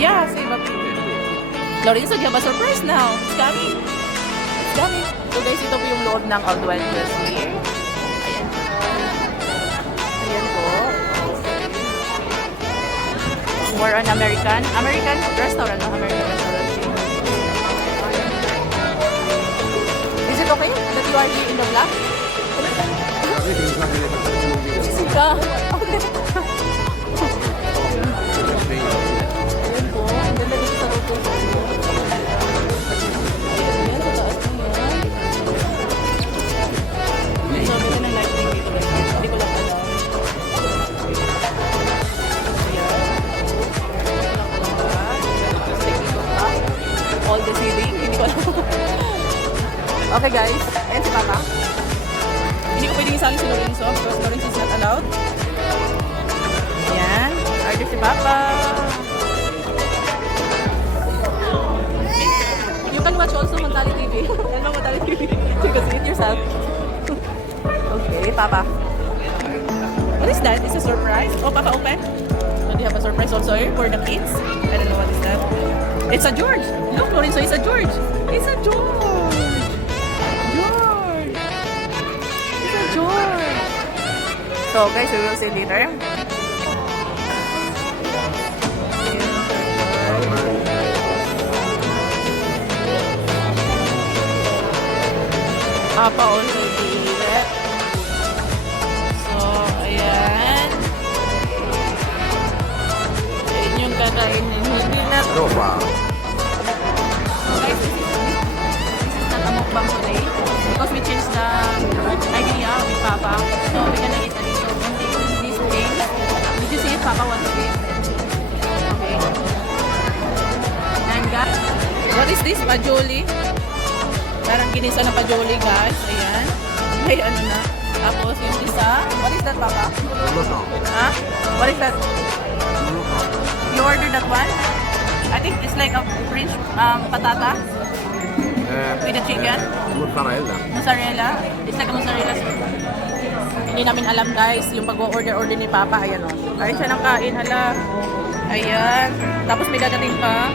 Yeah, save up. Lorenzo, you have a surprise now. It's coming. It's coming. So guys, ito po yung loob ng Old West here. Ayan. Ayan po. More on American restaurant, no? American restaurant. Is it okay that you are here in the vlog? Jessica. Ayan po. Ang ganda dito sa location. Ayan, sa taas na yan. So, ganda ng lighting dito. Hindi ko lang alam. All the ceiling. Hindi ko alam. Okay guys. Ayan si Papa. Hindi ko pwedeng isali si Lorenzo because Lorenzo is not allowed. Ayan. Order si Papa. You can watch also Montali TV. Ano Montali TV? You can see it yourself. Okay, Papa. What is that? It's a surprise. Oh, Papa, open. So they have a surprise also here for the kids. I don't know what is that. It's a George. Look, Lorenzo, it's a George. It's a George. George. It's a George. So guys, we will see later. Papa also did it. So, ayan. Ayan yung kakainin. Hindi na to. So guys, this is not a mukbang today because we changed the idea with Papa. So, we're gonna eat this. So, these things. Did you see it? Papa wants to eat. Okay. And guys, what is this? Pajoli. Parang ginisa na pajoli, guys. Ayan. May ano na. Tapos yung isa. What is that, Papa? Ha? What is that? You ordered that one? I think it's like a French patata with the chicken. Mozzarella. Mozzarella. It's like a mozzarella. Hindi namin alam guys, yung pag-order-order ni Papa, ayan o. Kain siya ng kain, hala. Ayan. Tapos may dadating pa.